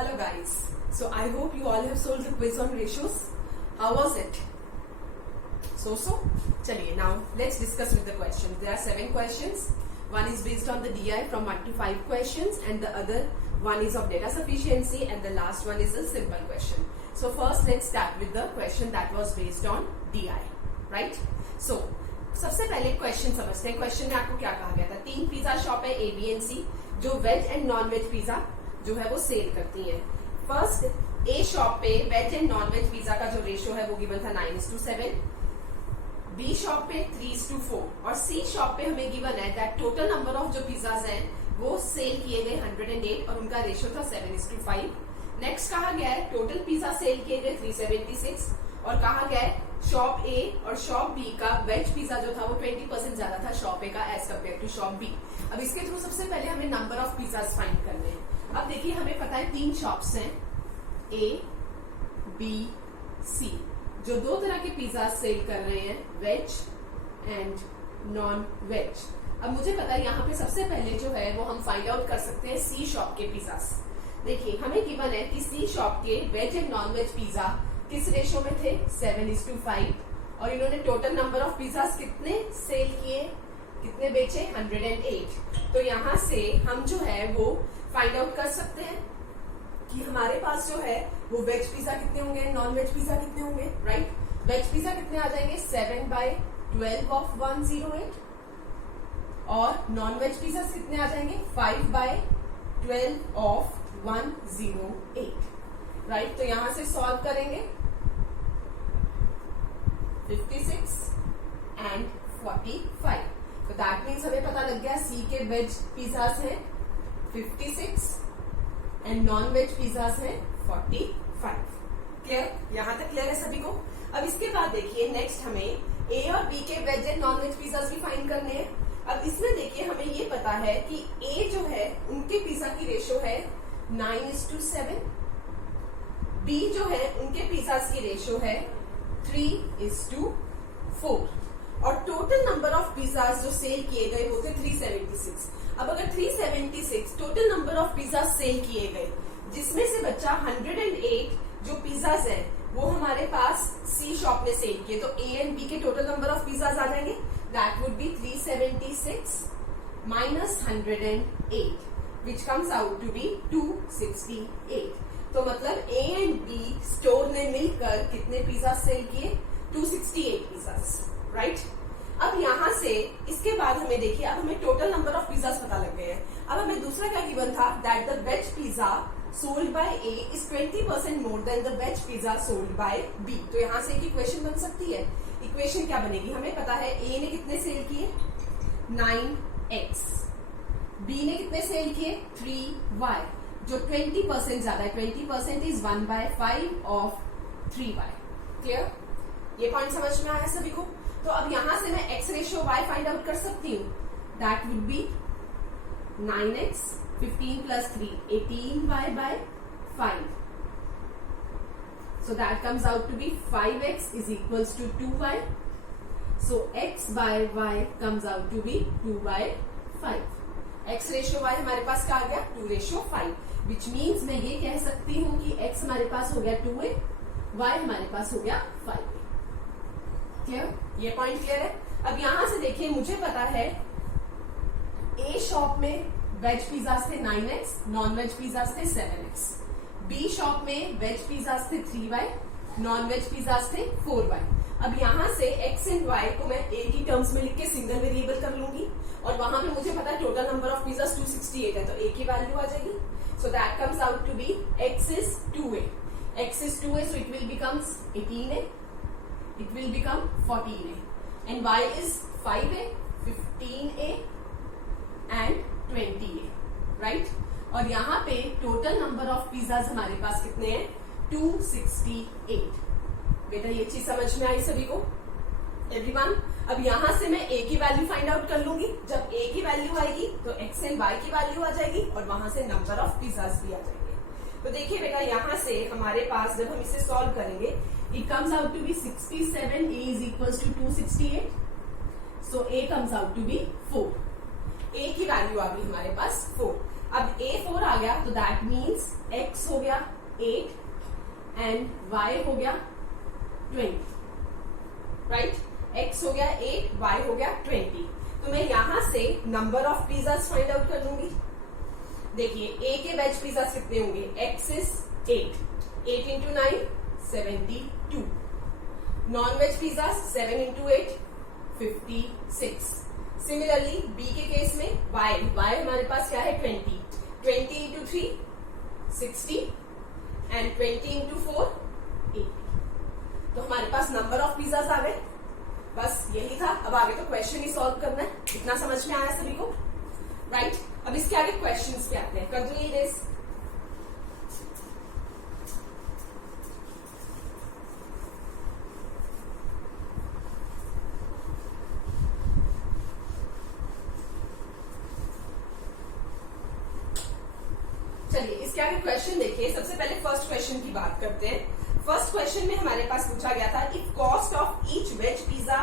Hello guys. So I hope you all have solved the quiz on ratios. How was it? So. Chaliye, now let's discuss with the questions. There are 7 questions. One is based on the DI from 1 to 5 questions, and the other one is of data sufficiency, and the last one is a simple question. So first let's start with the question that was based on DI, right? So सबसे पहले question समझते हैं. Question में आपको क्या कहा गया था? 3 पिज्जा शॉप है A, B and C जो veg and non veg pizza जो है वो सेल करती हैं. फर्स्ट ए शॉप पे veg and non veg pizza का जो रेशियो है वो गिवन था 9:7. बी शॉप पे 3:4 और सी शॉप पे हमें गिवन है दैट टोटल नंबर ऑफ जो पिज्जाज हैं वो सेल किए गए 108 और उनका रेशियो था 7:5. नेक्स्ट कहा गया है टोटल पिज्जा सेल किए गए 376 और कहा गया है शॉप ए और शॉप बी का वेज पिज्जा जो था वो 20% ज्यादा था शॉप ए का as compare to shop B. अब इसके थ्रू सबसे पहले हमें नंबर ऑफ पिज्जाज फाइंड करने हैं. अब देखिए हमें पता है 3 शॉप्स हैं ए, बी, सी जो 2 तरह के पिज्जा सेल कर रहे हैं वेज एंड नॉन वेज. अब मुझे पता है यहाँ पे सबसे पहले जो है वो हम फाइंड आउट कर सकते हैं सी शॉप के पिज्जाज. देखिए हमें गिवन है कि सी शॉप के veg and non veg pizza किस रेशो में थे 7:5 और इन्होंने टोटल नंबर ऑफ पिज्जाज कितने सेल किए, कितने बेचे 108. तो यहाँ से हम जो है वो फाइंड आउट कर सकते हैं कि हमारे पास जो है वो वेज पिज्जा कितने होंगे, नॉन वेज पिज्जा कितने होंगे, राइट? वेज पिज्जा कितने आ जाएंगे 7/12 ऑफ 108 और नॉन वेज पिज्जा कितने आ जाएंगे 5/12 ऑफ 108, राइट? तो यहां से सॉल्व करेंगे 56 एंड 45. तो दैट मीन्स हमें पता लग गया सी के वेज पिज्जाज हैं 56 एंड नॉन वेज पिज्जाज हैं 45. क्लियर? यहां तक क्लियर है सभी को? अब इसके बाद देखिए नेक्स्ट हमें ए और बी के veg and non veg pizzas भी फाइंड करने हैं. अब इसमें देखिए हमें ये पता है कि ए जो है उनके पिज्जा की रेशो है 9:7, बी जो है उनके पिज्जाज की रेशो है 3:4 और टोटल नंबर ऑफ पिज्जाज जो सेल किए गए वो थे 376. अब अगर 376 total number of pizza sell किए गए जिसमें से बच्चा 108 जो पिज्जाज हैं वो हमारे पास सी शॉप ने सेल किए, तो ए एंड बी के टोटल नंबर ऑफ पिज्जाज आ जाएंगे. That would be 376 minus 108 which comes out to be 268. तो मतलब ए एंड बी स्टोर ने मिलकर कितने पिज्जा सेल किए 268 पिज्जाज, राइट? अब यहां से इसके बाद हमें देखिए अब हमें टोटल नंबर ऑफ पिज्जाज पता लग गए हैं. अब हमें दूसरा क्या गिवन था that the veg pizza sold by A is 20% more than the veg pizza sold by B. तो यहां से एक इक्वेशन बन सकती है. इक्वेशन क्या बनेगी? हमें पता है ए ने कितने सेल किए 9x, बी ने कितने सेल किए 3y जो 20% ज्यादा है. 20% इज 1/5 ऑफ 3y. क्लियर? ये पॉइंट समझ में आया सभी को? तो अब यहां से मैं x ratio y find out कर सकती हूँ. That would be 9x 15 plus 3 18y/5. So that comes out to be 5x is equals to 2y. So x by y comes out to be 2/5. x ratio y हमारे पास क्या आ गया 2:5, which means मैं ये कह सकती हूँ कि x हमारे पास हो गया 2a, y हमारे पास हो गया 5a. क्लियर? ये पॉइंट क्लियर है? अब यहां से देखिए मुझे पता है ए शॉप में वेज पिज्जाज थे 9x, नॉन वेज पिज्जाज थे 7x. बी शॉप में वेज पिज्जाज थे 3y, नॉन वेज पिज्जाज थे 4y. अब यहां से x एंड y को मैं a की टर्म्स में लिख के सिंगल वेरिएबल कर लूंगी और वहां पे मुझे पता है टोटल नंबर ऑफ पिज्जाज 268 है तो a की वैल्यू आ जाएगी. So that comes out to be x is 2a. x is 2a so it will becomes 18a, it will become 14a and y is 5a, 15a and 20a, right? और यहाँ पे total number of pizzas हमारे पास कितने हैं 268. बेटा ये चीज समझ में आई सभी को एवरीवन? अब यहां से मैं a की वैल्यू फाइंड आउट कर लूंगी. जब a की वैल्यू आएगी तो x एंड y की वैल्यू आ जाएगी और वहां से नंबर ऑफ पिज्जाज भी आ जाएंगे. तो देखिए बेटा यहां से हमारे पास जब हम इसे सॉल्व करेंगे it comes out to be 67, a is equals to 268. So a comes out to be 4. a की वैल्यू आ गई हमारे पास 4. अब A4 आ गया तो दैट मीन्स X हो गया 8 एंड Y हो गया 20, राइट? X हो गया 8, Y हो गया 20. तो मैं यहां से number of pizzas find out कर लूंगी. देखिए A के वेज पिज्जाज कितने होंगे? X is 8 into 9 72. Non veg pizzas 7 into 8 56. Similarly B के केस में Y हमारे पास क्या है? 20 into 3 60 एंड 20 into 4 80. तो हमारे पास नंबर ऑफ पिज्जाज आ गए. बस यही था. अब आगे तो क्वेश्चन ही सॉल्व करना है. इतना समझ में आया सभी को, राइट? अब इसके आगे क्वेश्चंस पे आते हैं. कर दूंगी रेस. चलिए इसके आगे क्वेश्चन देखिए. सबसे पहले फर्स्ट क्वेश्चन की बात करते हैं. फर्स्ट क्वेश्चन में हमारे पास पूछा गया था if cost of each veg pizza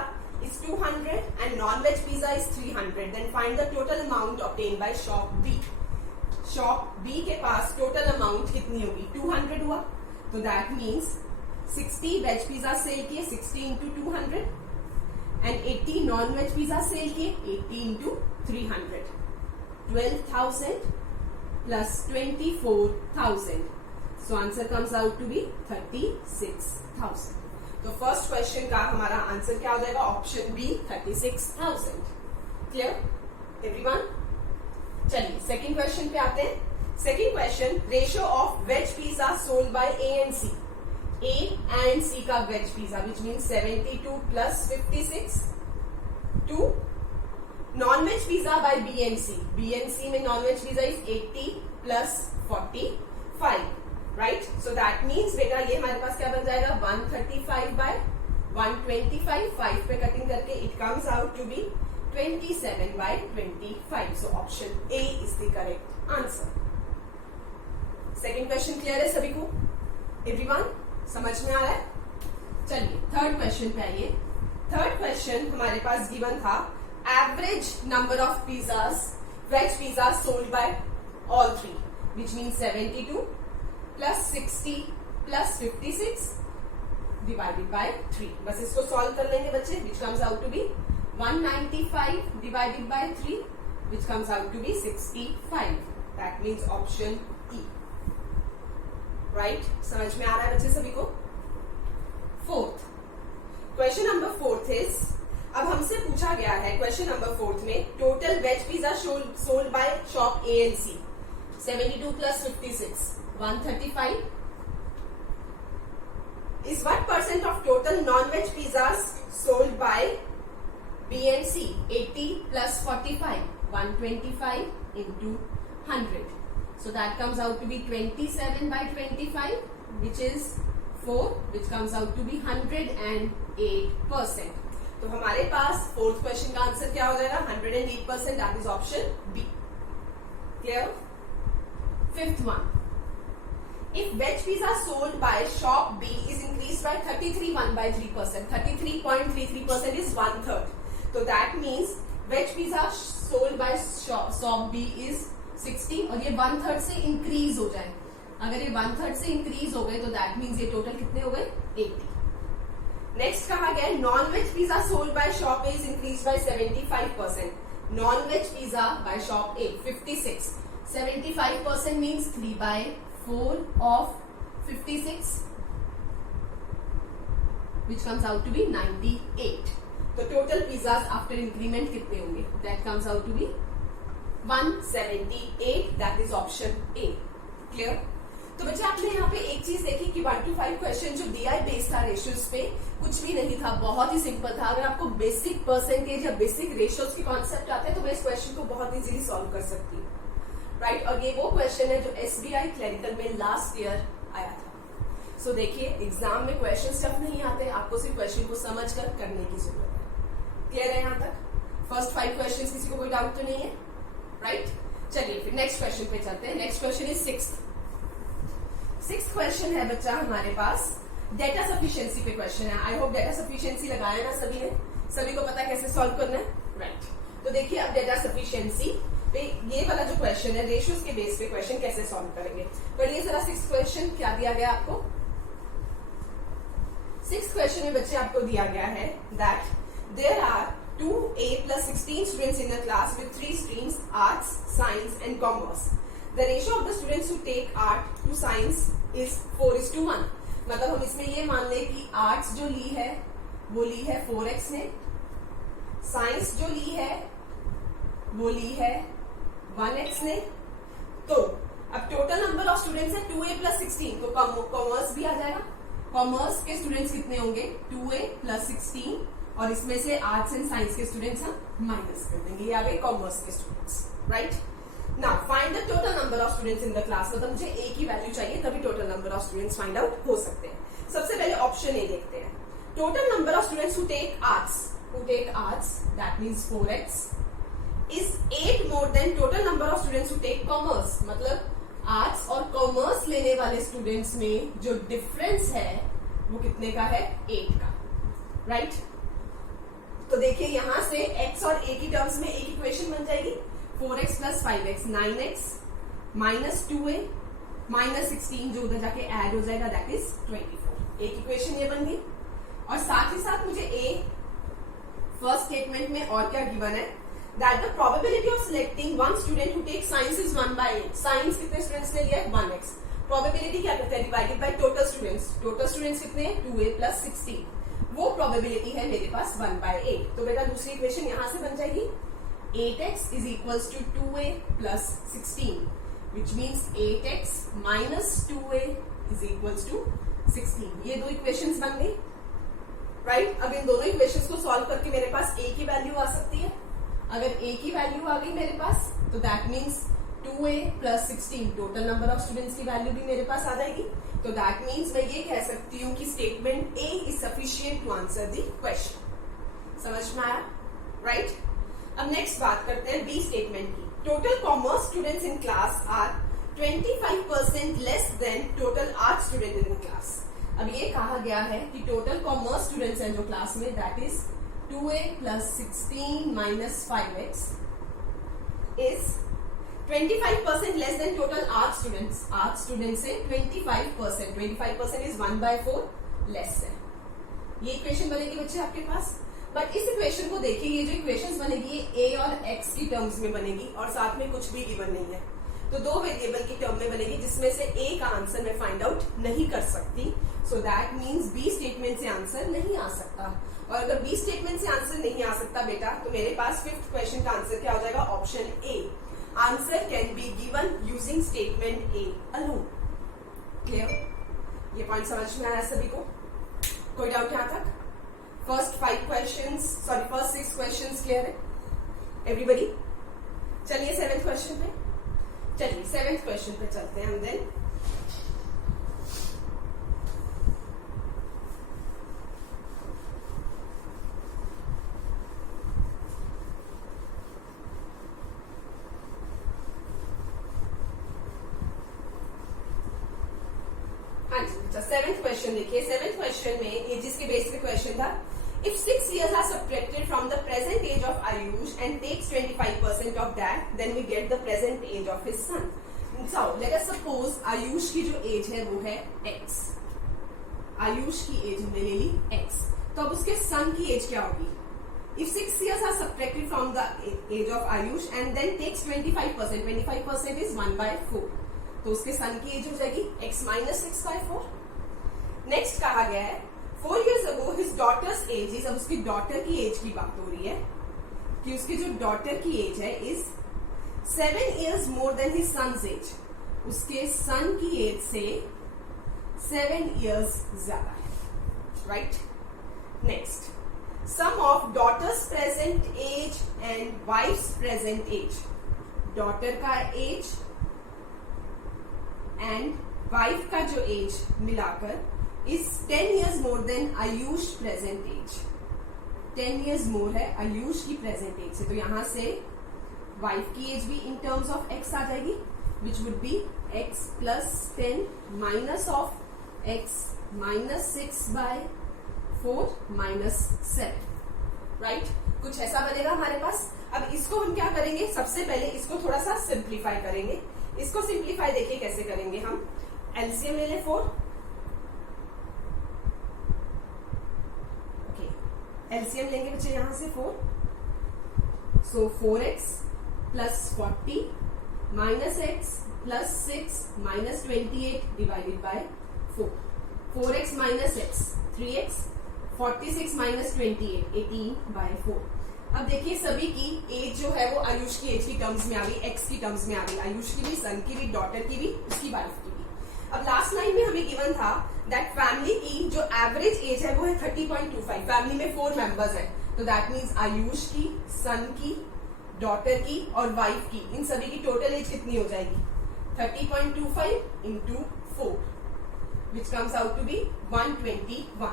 is 200 and non-veg pizza is 300, then find the total amount obtained by shop B. Shop B के पास total amount कितनी होगी? 200 हुआ. तो that means 60 veg pizza cell किए, 60 into 200 and 80 non-veg pizza cell किए, 80 into 300. 12,000 plus 24,000. So answer comes out to be 36,000. तो first question का हमारा आंसर क्या हो जाएगा? Option B 36,000. Clear everyone? चलिए सेकंड क्वेश्चन पे आते हैं. Second question, ratio of veg pizza sold by A and C. A and C का veg pizza which mean 72 plus 56 to non veg pizza by B and C. B and C में non veg pizza is 80 plus 45, right? So that means बेटा ये हमारे पास क्या बन जाएगा? 135 by 125. 5 पे cutting करके it comes out to be 27 by 25. So option A is the correct answer. Second question clear है सभी को? एवरीवन समझ में आ रहा है? चलिए थर्ड क्वेश्चन पे आइए. थर्ड क्वेश्चन हमारे पास गिवन था average number of pizzas, veg pizza sold by all three, which mean 72 plus 60 plus 56 divided by 3. बस इसको सॉल्व कर लेंगे बच्चे, which comes out to be 195 divided by 3, which comes out to be 65. That means option E. Right? समझ में आ रहा है बच्चे सभी को? Fourth question number fourth is, अब हमसे पूछा गया है क्वेश्चन नंबर फोर्थ में total veg pizza sold by shop A and C. 72 plus 56 135 is what percent of total non-veg pizzas sold by B and C? 80 plus 45 125 into 100. So that comes out to be 27 by 25, which is 4, which comes out to be 108%. तो हमारे पास fourth question का answer क्या हो जाएगा? 108%. That is option B. Clear? Fifth one, if veg pizza sold by shop B is increased by 33.13%, 33.33% is 1/3. So that means veg pizza sold by shop B is 60 और ये 1/3 से increase हो जाए. अगर ये 1/3 से इंक्रीज हो गए तो दैट मीन्स ये टोटल कितने हो गए? 80. नेक्स्ट कहा गया non veg pizza sold by shop A is increase by 75%. Non veg pizza by shop A 56. 75% means 3/4 of 56, which comes out to be 98. तो total pizzas after increment कितने होंगे? That comes out to be 178. That is option A. Clear? तो बच्चे आपने यहाँ पे एक चीज देखी कि 1 to 5 क्वेश्चन जो DI बेस्ड था रेशियोज पे, कुछ भी नहीं था, बहुत ही सिंपल था. अगर आपको बेसिक परसेंटेज या बेसिक रेशियोज की कॉन्सेप्ट आते हैं तो मैं इस क्वेश्चन को बहुत इजीली सॉल्व कर सकती हूँ, राइट? और ये वो क्वेश्चन है जो SBI क्लरिकल में लास्ट ईयर आया था. सो देखिए एग्जाम में क्वेश्चन टफ नहीं आते, आपको सिर्फ क्वेश्चन को समझ कर करने की जरूरत है. क्लियर है यहाँ तक? फर्स्ट 5 क्वेश्चन किसी को कोई डाउट तो नहीं है, राइट? चलिए फिर नेक्स्ट क्वेश्चन पे चलते हैं. Next question is sixth question है बच्चा हमारे पास डेटा सफिशिएंसी पे क्वेश्चन है. आई होप डेटा सफिशिएंसी लगाया ना सभी ने, सभी को पता कैसे सॉल्व करना है, राइट? तो देखिए अब डेटा सफिशिएंसी पे ये वाला जो क्वेश्चन है रेशियोज के बेस पे क्वेश्चन कैसे सॉल्व करेंगे। पढ़िए जरा 6th क्वेश्चन क्या दिया गया आपको। 6th क्वेश्चन में बच्चे आपको दिया गया है that there are 2A plus 16 students in a class with 3 streams arts, science and commerce. The ratio of the students who take art to science is 4:1. मतलब हम इसमें ये मान ले कि आर्ट्स जो ली है वो ली है 4x ने, साइंस जो ली है वो ली है 1x ने। तो अब टोटल नंबर ऑफ स्टूडेंट्स है 2A plus 16, तो कॉमर्स भी आ जाएगा। कॉमर्स के स्टूडेंट्स कितने होंगे 2A plus 16 और इसमें से आर्ट्स एंड साइंस के स्टूडेंट्स हम माइनस कर देंगे, ये आ गए कॉमर्स के students, right. Now find the total number of students in the class, मतलब मुझे ए की वैल्यू चाहिए तभी total number of students find out हो सकते हैं। सबसे पहले ऑप्शन ए देखते हैं। Total number of students who take arts that means 4x is 8 more than total number of students who take commerce, मतलब आर्ट्स और कॉमर्स लेने वाले स्टूडेंट्स में जो डिफरेंस है वो कितने का है 8 का, राइट। तो देखिए यहां से x और a की टर्म्स में एक इक्वेशन बन जाएगी 4x plus 5x 9x minus 2a minus 16 जो उधर जाके ऐड हो जाएगा दैट इज 24। एक इक्वेशन ये बन गई और साथ ही साथ मुझे a फर्स्ट स्टेटमेंट में और क्या गिवन है that the probability of selecting one student who take science is 1/8। Science कितने स्टूडेंट्स ने लिया है 1x। प्रोबेबिलिटी क्या करते हैं डिवाइडेड बाय टोटल स्टूडेंट्स कितने हैं 2a plus 16, वो प्रोबेबिलिटी है मेरे पास 1/8। तो बेटा दूसरी इक्वेशन यहां से बन जाएगी 8x is equals to 2a plus 16 which means 8x minus 2a is equals to 16। ये दो इक्वेशंस बन गई, राइट। अब इन दोनों इक्वेशंस को सॉल्व करके मेरे पास a की वैल्यू आ सकती है। अगर a की वैल्यू आ गई मेरे पास तो that means 2a plus 16 total number of students की वैल्यू भी मेरे पास आ जाएगी। तो दैट मीन्स मैं ये कह सकती हूँ कि statement A is sufficient to answer the question. समझ में आया, राइट। अब नेक्स्ट बात करते हैं बी स्टेटमेंट की। Total commerce students in class are 25% less than total art student in the class. अब ये कहा गया है कि टोटल कॉमर्स स्टूडेंट्स हैं जो क्लास में that is 2a plus 16 minus 5x is 25% less than total art students. Art student से 25% इज 1/4 लेस है। ये इक्वेशन बनेगी बच्चे आपके पास। बट इस इक्वेशन को देखिए, ये जो इक्वेशंस बनेगी ये a और x की टर्म्स में बनेगी और साथ में कुछ भी गिवन नहीं है, तो दो वेरिएबल की टर्म में बनेगी जिसमें से a का आंसर मैं फाइंड आउट नहीं कर सकती। So that means B statement से आंसर नहीं आ सकता। और अगर बी स्टेटमेंट से आंसर नहीं आ सकता बेटा तो मेरे पास 5th क्वेश्चन का आंसर क्या हो जाएगा option A. Answer can be given using statement A alone. Clear? ये पॉइंट समझ में आया सभी को? कोई डाउट यहां तक? फर्स्ट 6 क्वेश्चंस क्लियर है एवरीबडी? चलिए 7th क्वेश्चन पे, चलिए 7th क्वेश्चन पे चलते हैं हम देन। हाँ जी, 7th क्वेश्चन देखिए। 7th क्वेश्चन में ये जिसके बेस पे क्वेश्चन था, if 6 years are subtracted from the present age of Ayush and takes 25% of that, then we get the present age of his son. So let us suppose Ayush की जो as है वो है x। Ayush की as हमने ले ली x, तो अब उसके सन की एज क्या होगी? If 6 years are subtracted from the age of Ayush and then takes 25%, 25% is 1/4, तो उसके सन की एज हो जाएगी x minus 6/4। नेक्स्ट कहा गया है 4 years ago his daughter's age is, अब उसकी डॉटर की एज की बात हो रही है कि उसकी जो डॉटर की एज है is 7 years more than his son's age, उसके सन की एज से 7 years ज्यादा है, right. Next sum of daughter's present age and wife's present age. Daughter का एज एंड वाइफ का जो एज मिलाकर is 10 years more than Ayush present age. 10 years more है आयुष की प्रेजेंट एज से, तो यहां से वाइफ की एज भी इन टर्म्स ऑफ x आ जाएगी which would be x plus 10 minus of x minus 6/4 minus 7, right. कुछ ऐसा बनेगा हमारे पास। अब इसको हम क्या करेंगे, सबसे पहले इसको थोड़ा सा सिंप्लीफाई करेंगे। इसको सिंप्लीफाई देखिए कैसे करेंगे हम। एलसीएम ले ले 4, ओके, एलसीएम लेंगे बच्चे यहां से 4, so 4x plus 40 minus x plus 6 minus 28 divided by 4, 4x minus x 3x, 46 minus 28 18 by 4। अब देखिए सभी की एज जो है वो आयुष की एज की टर्म्स में आ गई, एक्स की टर्म्स में आ गई, आयुष की भी, सन की भी, डॉटर की भी, उसकी वाइफ की भी। अब लास्ट लाइन में हमें गिवन था दैट फैमिली की जो एवरेज एज है वो है 30.25, फैमिली में 4 मेंबर्स है, तो दैट मीन्स आयुष की, सन की, डॉटर की और वाइफ की, इन सभी की टोटल एज कितनी हो जाएगी 30.25 into 4 which comes out to be 121।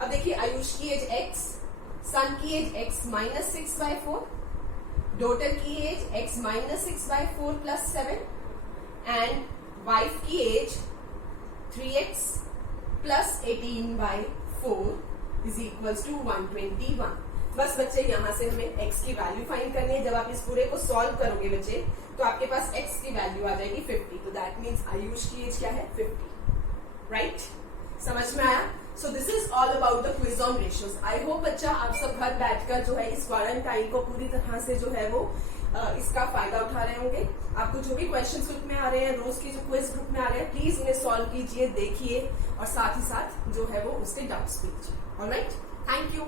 अब देखिए आयुष की एज x, सन की age x minus 6 by 4, daughter की age x minus 6 by 4 plus 7 and wife की age 3x plus 18 by 4 is equals to 121। बस बच्चे यहाँ से हमें x की वैल्यू फाइंड करनी है। जब आप इस पूरे को सॉल्व करोगे बच्चे तो आपके पास x की वैल्यू आ जाएगी 50, तो दैट मीन्स आयुष की एज क्या है 50, राइट? समझ में आया? So this is all about the quiz on ratios. I hope बच्चा आप सब घर बैठकर जो है इस क्वारंटाइन को पूरी तरह से जो है वो इसका फायदा उठा रहे होंगे। आपको जो भी क्वेश्चंस ग्रुप में आ रहे हैं, रोज की जो क्विज ग्रुप में आ रहे हैं, प्लीज उन्हें सॉल्व कीजिए, देखिए और साथ ही साथ जो है वो उसके डाउट्स कीजिए। Alright, thank you.